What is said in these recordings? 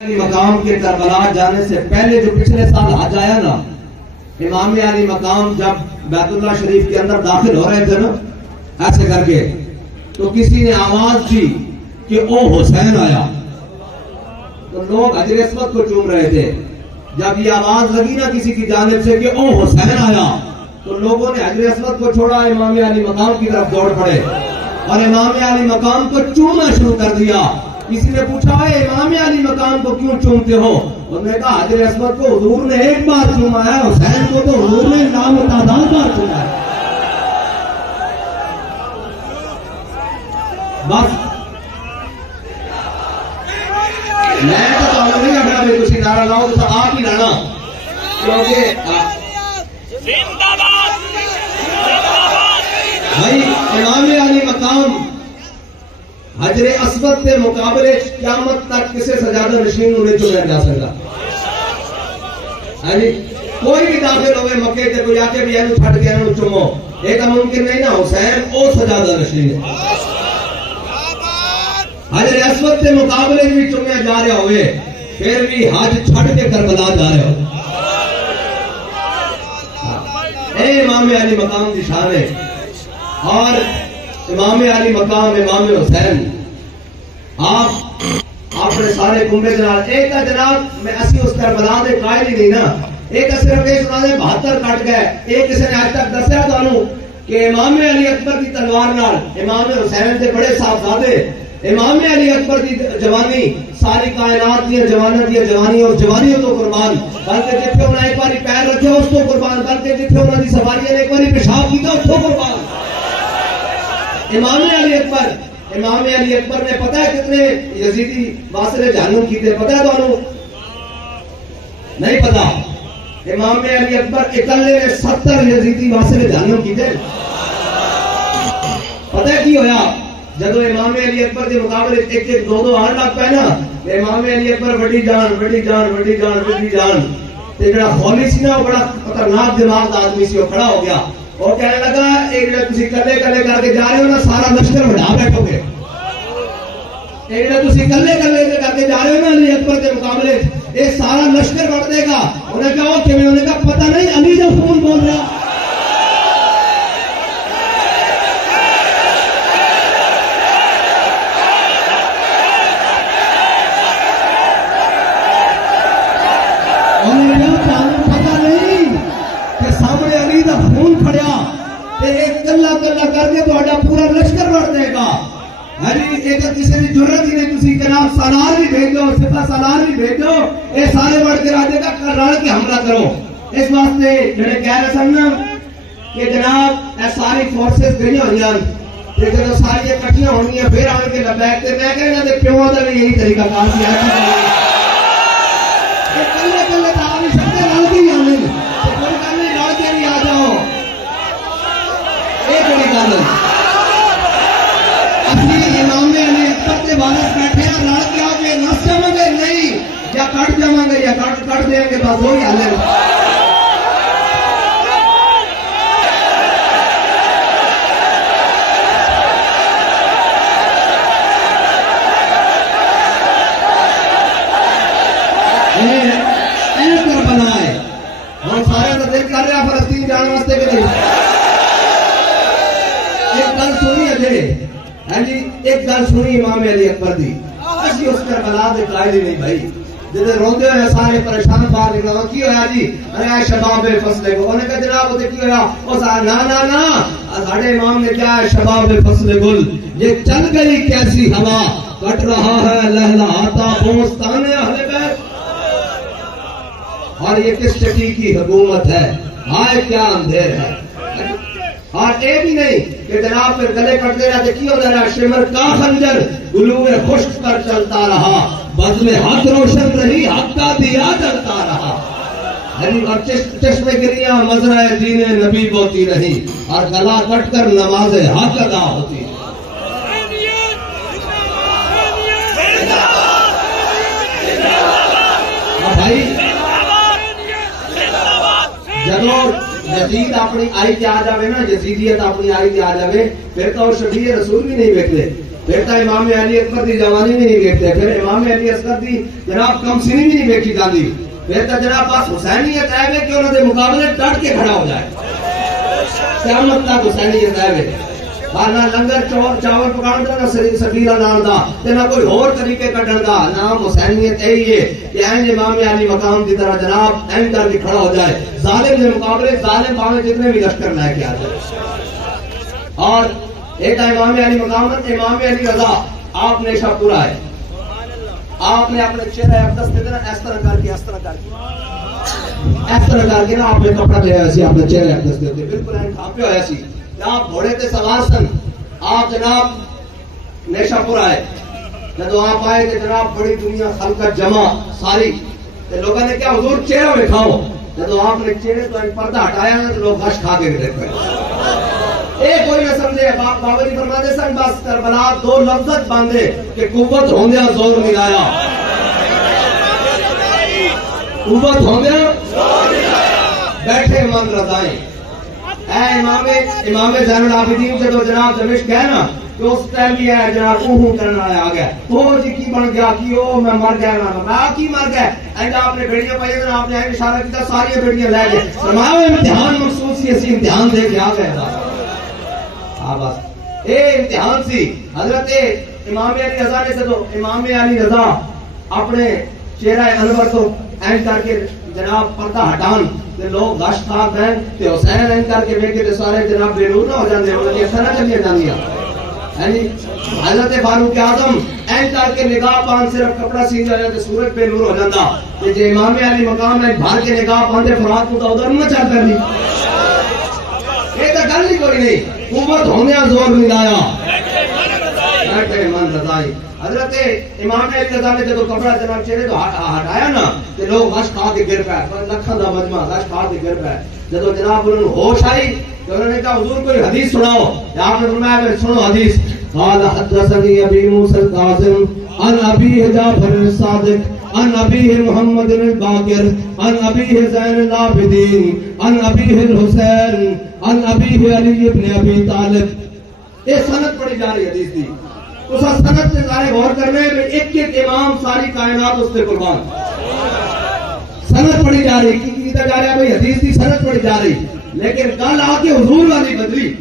مقام کے کربلا جانے سے پہلے جو پچھلے سال حج آیا نا، امام علی مقام جب بیت اللہ شریف کے اندر داخل ہو رہے تھے نا ایسے کر کے، تو کسی نے آواز دی کہ او حسین آیا، تو لوگ حجر اسود کو چوم رہے تھے۔ جب یہ آواز لگی نا کسی کی جانب سے کہ او حسین آیا، تو لوگوں نے حجر اسود کو چھوڑا، امام علی مقام کی طرف دوڑ پڑے اور امام علی مقام کو چومنا شروع کر دیا۔ کسی نے پوچھا ہے امام علی مقام کو کیوں چومتے ہو؟ انہوں نے کہا حجر اسود کو حضور نے ایک بار چوما ہے، حسین کو تو حضور نے لامتعداد بار چوما ہے۔ بس میں تو نہیں اپنا بھی کچھ نعرہ لاؤ تو آپ ہی لانا، کیونکہ بھائی امام علی مقام حجر اسود کے مقابلے قیامت تک کسے سجادہ نشین انہیں چنیا جا سکتا۔ کوئی بھی داخل ہوئے مکے تے کوئی آکے بھی اینو چھٹ گیا اینو چمو، یہ تو ممکن نہیں نا، حسین او سجادہ نشین ہے۔ حجر اسود کے مقابلے بھی چمیا جا رہے ہوئے، پھر بھی حج چھٹ کے کربلا جا رہے ہو۔ اے امام علی مقام کی شان ہے، اور امام علی مقام امام حسین آپ اپنے سارے کنبے جناب ایک کا جناب میں اسی اس کربلا دے قائل ہی نہیں نا، ایک صرف ایک سنا دے 72 کٹ گئے، ایک کسی نے آج تک دسیا تو کہ امام علی اکبر کی تلوار نال امام حسین دے بڑے صاحبزادے، امام علی اکبر کی جوانی ساری کائنات کی جوانی اور جوانیوں تو قربان، بلکہ جتنے انہیں ایک باری پیر رکھے اس کو قربان، بلکہ جتنے انہیں دی سواریاں نے ایک باری پیشاب کیتا اس کو قربان۔ امام علی اکبر نے پتہ ہے کتنے یزیدی واصل جہنم کیتے، پتہ ہے تو نہیں پتہ؟ امام علی اکبر اکلے نے 70 یزیدی واصل جہنم کیتے۔ پتہ ہے کی ہویا؟ جدو امام علی اکبر کے مقابلے ایک ایک دو آن لگ پائے نا، امام علی اکبر بڑی جان تے جڑا خولی سی نا وہ بڑا خطرناک دماغ دا آدمی سی، وہ کھڑا ہو گیا، وہ کہنے لگا ایک جڑا تسی کلے کر کے جا رہے ہو نا سارا لشکر بڑھا بیٹھو گے، ایک جڑا تسی کلے کر کے جا رہے ہو نا علی اکبر کے مقابلے یہ سارا لشکر بڑھ دے گا۔ انہیں کہا وہ کیوں؟ انہیں کہا پتہ نہیں علی جب فون بول رہا۔ کر کے تو پورا لشکر بڑھ دے گا۔ ایک کسی کی ضرورت ہی نہیں، تسی جناب سالار بھی بھیجو، سپاہ سالار بھی بھیجو، یہ سارے بڑھ کے راجے کا رل کے حملہ کرو۔ اس واسطے جڑے کہہ رہے سن نا کہ جناب یہ ساری فورسز گئی ہوئی ہیں، جب ساری اکٹھیاں ہونی ہیں پھر آن کے لبیک تے میں کہنا تے پیوں کا بھی یہی طریقہ کار کیا کلے کلے تو آ نہیں سکتے، رل کے ہی آنے کوئی گل نہیں، رل کے بھی آ جاؤ۔ امام علی اکبر کے وارث بیٹھے ہیں، لڑ کے آگے نس جاؤں گے نہیں، یا کٹ جاؤں گے یا کٹ دیں گے، بس وہی حل ہے۔ کربلا ہے، ہم سارے تو دل کر رہے ہیں فلسطین جانے واسطے کے لیے۔ ایک گل سنی ہے جی، ایک گل سنی امام علی اکبر دی، اسی اس کربلا دے قائل ہی نہیں بھائی، جدے روندے ہوئے سارے پریشان باہر نکلا، کی ہویا جی؟ ارے شباب فصل گل، انہیں کہا جناب وہ کی ہویا؟ نا ساڑھے امام نے کیا ہے؟ شباب فصل گل، یہ چل گئی کیسی ہوا، کٹ رہا ہے لہلہاتا بوستان اہل بیت، اور یہ کس چٹی کی حکومت ہے، ہائے کیا اندھیر ہے۔ اور یہ بھی نہیں کہ جناب پھر گلے کٹتے رہتے، کی ہوتا رہا؟ شمر کا خنجر گلوئے خشک کر چلتا رہا، بزم حق روشن رہی، حق کا دیا جلتا رہا، اور چشم گریاں مزرعہ دین نبی بوتی رہی، اور گلا کٹ کر نماز حق ادا ہوتی۔ بھائی جب یزید اپنی آئی تے آ جاوے نا، یزیدیت اپنی آئی تے آ جاوے، پھر تو شفیع رسول بھی نہیں ویکھدے۔ پھر تو امام علی اکبر دی جوانی بھی نہیں دیکھتے، پھر امام علی اصغر دی جناب کم سنی بھی نہیں دیکھی جاتی، پھر تو جناب بس حسینیت ہے کہ انہوں نے مقابلے ڈٹ کے کھڑا ہو جائے، قیامت تک حسینیت ہے نہ لنگر چاول پکاؤں دا، نہ سبیلا نان دا، نہ کوئی اور طریقے کٹن دا، نام حسینیت یہی ہے کہ این امام علی مقام کی طرح جناب این کر کے کھڑا ہو جائے، ظالم کے مقابلے ظالم پاوے جتنے بھی لشکر لے کے آ جائے۔ اور ایک امام علی مقامت امام علی رضا، آپ نے شب پورا ہے، آپ نے اپنے چہرہ اقدس پہ اس طرح کر کے اس طرح کر کے نا آپ نے کپڑا لے آیا سی، اپنے چہرہ اقدس دیتے بالکل این کھاپے ہویا سی، آپ گھوڑے تے سوار سن، آپ جناب نیشا پور آئے، جب آپ آئے تو جناب بڑی دنیا خلقت جمع ساری، لوگوں نے کیا حضور چہرہ دکھاؤ، جب آپ نے چہرے تو پردہ ہٹایا نا تو لوگ غش کھا کے دیکھ پائے، ایک کوئی نہ سمجھے، بابا جی فرماتے سن بس کربلا دو لفظت باندھے کہ قوت ہوندیا زور ملایا، قوت ہوندیا بیٹھے من رضائیں۔ اے امام زین العابدین جب جناب دمشق گئے نا تو اس ٹائم بھی ہے جناب اوہوں کرنا آ گیا، او جی کی بن گیا کی او میں مر گیا نا میں کی مر گیا، اینڈ آپ نے بیڑیاں پائی نا آپ نے اشارہ کیا ساری بیڑیاں لے گئے، فرمایا امتحان مخصوص سی اسی امتحان دے کے آ گئے تھا، بس اے امتحان سی۔ حضرت امام علی رضا نے تو امام علی رضا اپنے چہرہ انور تو این کر کے جناب پردہ ہٹان تے لوگ غش کھا گئے تے حسین این کر کے ویکھے تے سارے جناب بے نور نہ ہو جاندے، انہاں دی اثر نہ چلی جاندیاں، یعنی حضرت فاروق اعظم این کر کے نگاہ پان صرف کپڑا سی جایا تے سورج بے نور ہو جاندا، تے جے امام علی مقام ہے بھر کے نگاہ پاندے فرات کو تو ادھر نہ چل پندی، یہ تو گل ہی کوئی نہیں، قوت ہونے زور ملایا بیٹھے من رضائی۔ حضرت امام علی رضا نے جب کپڑا جناب چہرے تو ہٹایا نا تو لوگ غش کھا کے گر پائے، لکھاں دا مجمع غش کھا کے گر پائے، جب جناب انہوں نے ہوش آئی تو انہوں نے کہا حضور کوئی حدیث سناؤ، آپ نے فرمایا سنو حدیث، قال حدثني ابي موسى القاسم عن ابيه جعفر الصادق عن ابيه محمد الباقر عن ابيه زين العابدين عن ابيه الحسين عن ابيه علي بن ابي طالب۔ یہ سند پڑھی جا رہی حدیث تھی، اس سند سے ظاہر غور کرنے میں ایک ایک امام ساری کائنات اس سے قربان، سند پڑھی جا رہی کی جا رہا ہے بھائی حدیث کی سند پڑھی جا رہی، لیکن کل آ کے حضور والی بدلی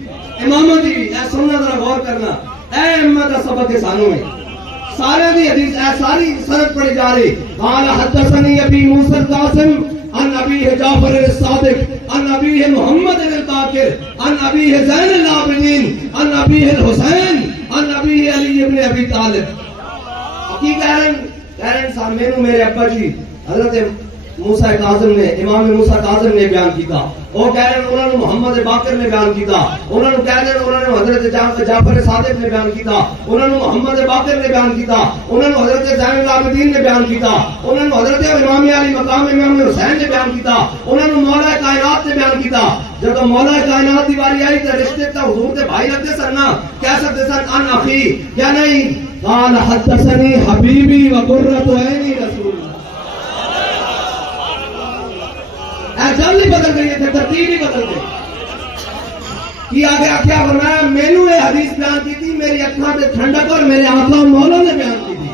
اماموں کی اے سننا ذرا غور کرنا، اے امت سبق کے سانوں میں سارے دی حدیث اے ساری سند پڑھی جا رہی، قال حدثني ابي موسى القاسم عن ابيه جعفر الصادق عن ابيه محمد الباقر عن ابيه زين العابدين عن ابيه الحسين عن ابيه علي بن ابي طالب۔ کی کہہ رہے ہیں سامنے میرے ابا جی حضرت موسیٰ کاظم نے امام موسیٰ کاظم نے بیان کیتا، وہ کہہ رہے ہیں انہوں نے محمد باقر نے بیان کیتا، انہوں نے کہہ رہے ہیں انہوں نے حضرت جعفر صادق نے بیان کیتا، انہوں نے محمد باقر نے بیان کیتا، انہوں نے حضرت زین العابدین نے بیان کیتا، انہوں نے حضرت امام علی مقام امام حسین نے بیان کیتا، انہوں نے مولا کائنات نے بیان کیتا۔ جب مولا کائنات کی باری آئی تو رشتے تا حضور کے بھائی لگتے سن نا کہہ سکتے سن ان اخی کیا نہیں، قال حدثني حبیبی وقرۃ عینی رسول اللہ۔ جل نہیں بدل گئی تھے، ترتیب ہی بدل گئی، کی آگے کیا فرمایا مینوں یہ حدیث بیان کی تھی میری اکھاں تے ٹھنڈک اور میرے آقا مولا نے بیان کی تھی،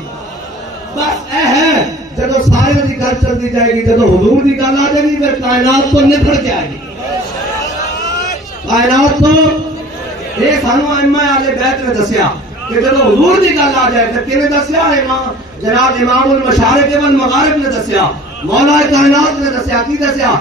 بس اے ہے جب سارے دی گل چلتی جائے گی، جب حضور دی گل آ جائے گی پھر کائنات تو نکھڑ کے آئے گی، کائنات تو یہ سانو ائمہ اہل بیت نے دسیا کہ جب حضور دی گل آ جائے تو کنے دسیا جناب امام المشارق والمغارب نے دسیا، مولا کائنات نے دسیا، کی دسیا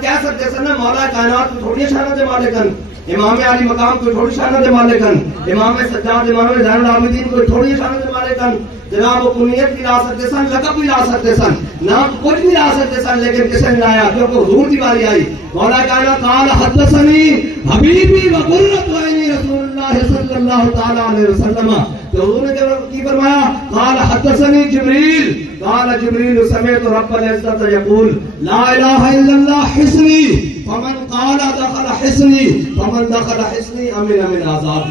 کہہ سکتے سن مولا کائنات کو تھوڑی شانہ دے مالکن، امام علی مقام کو تھوڑی شانہ دے مالکن، امام سجاد امام زین العابدین کو تھوڑی شانہ دے مالکن، جناب وہ کنیت بھی لا سکتے سن، لقب بھی لا سکتے سن، نام کچھ بھی لا سکتے سن، لیکن کسے نے لایا کیونکہ حضور کی باری آئی، مولا کائنات قال حدثني حبیبی وقرۃ عینی رسول اللہ صلی اللہ تعالی علیہ وسلم، تو حضور نے کی فرمایا قال حدثني جبریل قال جبریل سمعت رب العزت یقول لا الہ الا اللہ حسنی فمن قال دخل حسنی فمن دخل حسنی امن من عذاب۔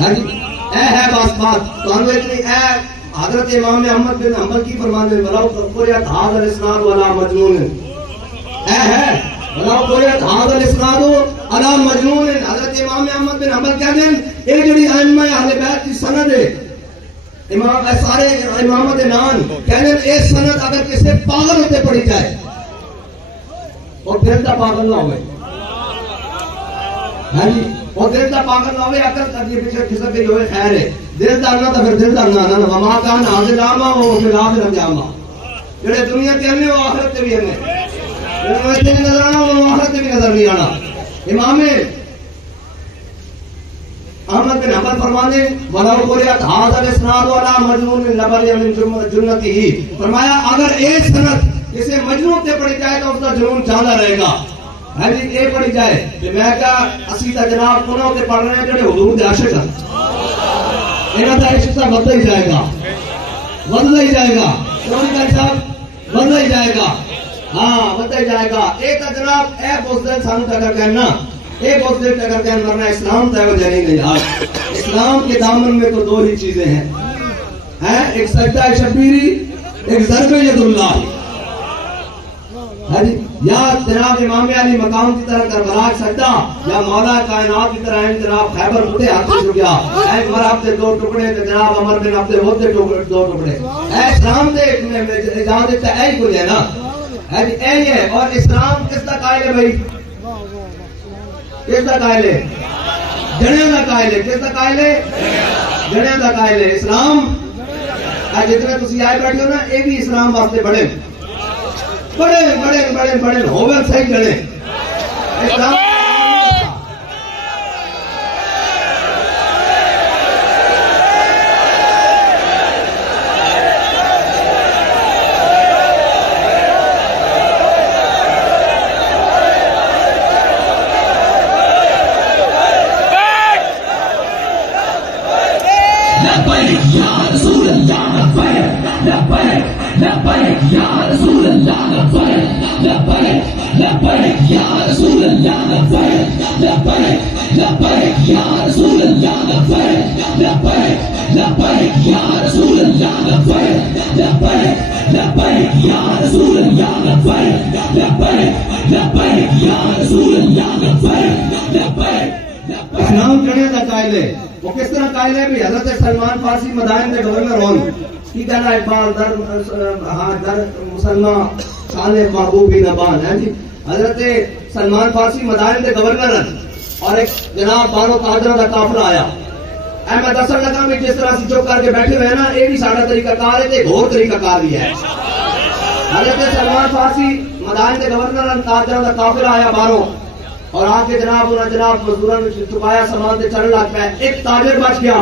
اے ہے بات تو ہم اتنی اے حضرت امام احمد بن حنبل کی فرمانے ولو قریت هذا الاسناد ولا مجنون، اے ہے ولو قریت هذا الاسناد ولا مجنون، حضرت امام احمد بن حنبل کہتے ہیں یہ جڑی ائمہ اہل بیت کی سند ہے امام سارے امامت نان کہنے اے سند اگر کسی پاگل ہوتے پڑھی جائے اور دل دا پاگل نہ ہوئے ہاں جی اور دل دا پاگل نہ ہوئے اگر تک یہ پیچھے کھسک گئی ہوئے خیر ہے دل دا نہ تو پھر دل دا نہ وما کان حاضر آما وہ فی الآخرت جاما جڑے دنیا کے ہنے وہ آخرت کے بھی ہنے جڑے ویسے بھی نظر آنا وہ آخرت کے بھی نظر نہیں آنا امام احمد بن حنبل فرمانے وَلَوْ قُرِئَتْ هَذَا الْإِسْنَادُ عَلَى مَجْنُونٍ لَبَرِئَ مِنْ جُنَّتِهِ فرمایا اگر ایک سند کسی مجنون تے پڑھی جائے تو اس کا جنون جانا رہے گا ہے جی یہ پڑھی جائے کہ میں کہا اسی تا جناب انہوں تے پڑھ رہے ہیں جڑے حضور دے عاشق ہیں انہاں دا عشق تا بدل ہی جائے گا بدل ہی جائے گا کون کا صاحب بدل ہی جائے گا ہاں بدل ہی جائے گا ایک تا جناب اے بزدل سانو تے اگر کہنا ایک وقت دل اگر کہنا مرنا اسلام تیو جانی نہیں آج اسلام کے دامن میں تو دو ہی چیزیں ہیں ایک سجدہ شبیری ایک ضرب ید اللہ یا جناب امام علی مقام کی طرح کربلا سجدہ یا مولا کائنات کی طرح جناب خیبر مٹھے ہاتھ سے گیا اے عمر اپنے دو ٹکڑے جناب عمر بن اپنے ہوتے دو ٹکڑے اے اسلام دے اجازت ہے کچھ ہے نا اے ہے اور اسلام کس کا قائل ہے بھائی کس کا قائل ہے جڑیاں کا قائل ہے کس کا قائل ہے جڑیاں کا قائل ہے اسلام جتنے تسی آئے بیٹھے ہو نا یہ بھی اسلام واسطے بڑے بڑے بڑے بڑے بڑے ہوئے صحیح جڑے اسلام اسلام جڑے کا قائل ہے وہ کس طرح قائل ہے بھی حضرت سلمان فارسی مدائن کے گورنر ہون کی کہنا اقبال در مسلمان شان محبوبی نبان ہے جی حضرت سلمان فارسی مدائن کے گورنر ہیں اور ایک جناب بانو قادرہ کا قافلہ آیا میں دسن لگا بھی جس طرح سے چپ کر کے بیٹھے ہوئے نا یہ بھی ساڑھا طریقہ کار ہے گھور طریقہ کار بھی ہے حضرت سلمان فارسی مدائن کے گورنر ہیں قادرہ کا قافلہ آیا بانو اور آ کے جناب انہوں نے جناب مزدوروں نے چکایا سامان سے چڑھ لگ پہ ایک تاجر بچ گیا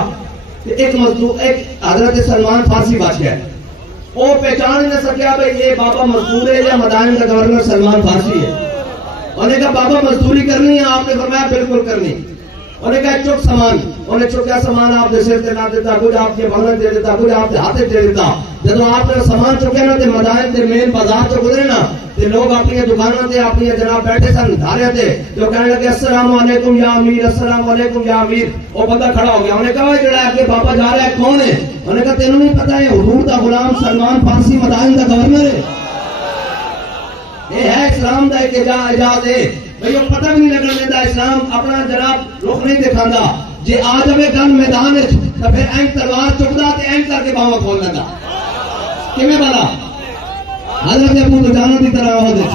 ایک مزدور ایک حضرت سلمان فارسی بچ گیا وہ پہچان نہیں سکیا بھائی یہ بابا مزدور ہے یا مدائن کا گورنر سلمان فارسی ہے انہوں نے کہا بابا مزدوری کرنی ہے آپ نے فرمایا بالکل کرنی انہوں نے کہا چک سامان انہوں نے چکیا سامان آپ نے سر سے نہ دیتا کچھ آپ کے بھگن دے دیتا کچھ آپ کے ہاتھ دے دیتا جب آپ نے سامان چکیا نا تو مدائن کے مین بازار سے گزرے نا تو لوگ اپنی دکانوں سے اپنی جناب بیٹھے سن دھارے تھے جو کہنے لگے السلام علیکم یا امیر السلام علیکم یا امیر وہ بندہ کھڑا ہو گیا انہوں نے کہا جڑا ہے کہ بابا جا رہا ہے کون ہے انہوں نے کہا تینوں نہیں پتا ہے حضور دا غلام سلمان فارسی مدائن دا گورنر ہے یہ ہے اسلام دا ایک اجازت ہے بھئی وہ پتہ بھی نہیں لگن دیتا اسلام اپنا جناب رخ نہیں دکھاندا جی آ جائے گل میدان تو پھر این تلوار چکدا تے این کر کے باواں کھول لیندا کیویں والا حضرت ابو دجانہ کی طرح ہو دے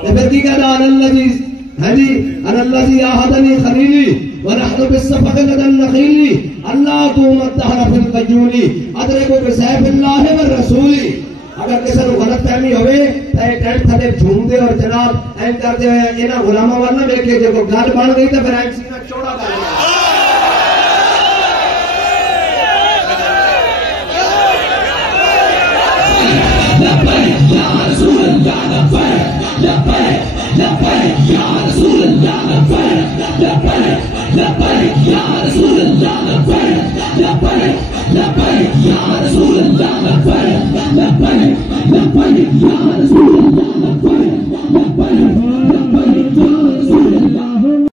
تے پھر کی کہدا ان الذی ہے جی ان الذی احدنی خلیلی ونحن بالصفق لدى النخيل اللہ تو متحر فی القیونی ادرکو بسیف اللہ والرسول اگر کسی کو غلط فہمی ہوئے تو یہ ٹینٹ تھلے جھوم دے اور جناب این کر دے انہاں غلامہ ورنہ دیکھے جو کو گل بن گئی تو پھر این سینہ چوڑا کر دیا لبیک یا رسول اللہ لبیک لبیک لبیک یا رسول اللہ لبیک لبیک لبیک یا رسول اللہ لبیک لبیک لبیک یا رسول اللہ لبیک لبیک لبیک یا رسول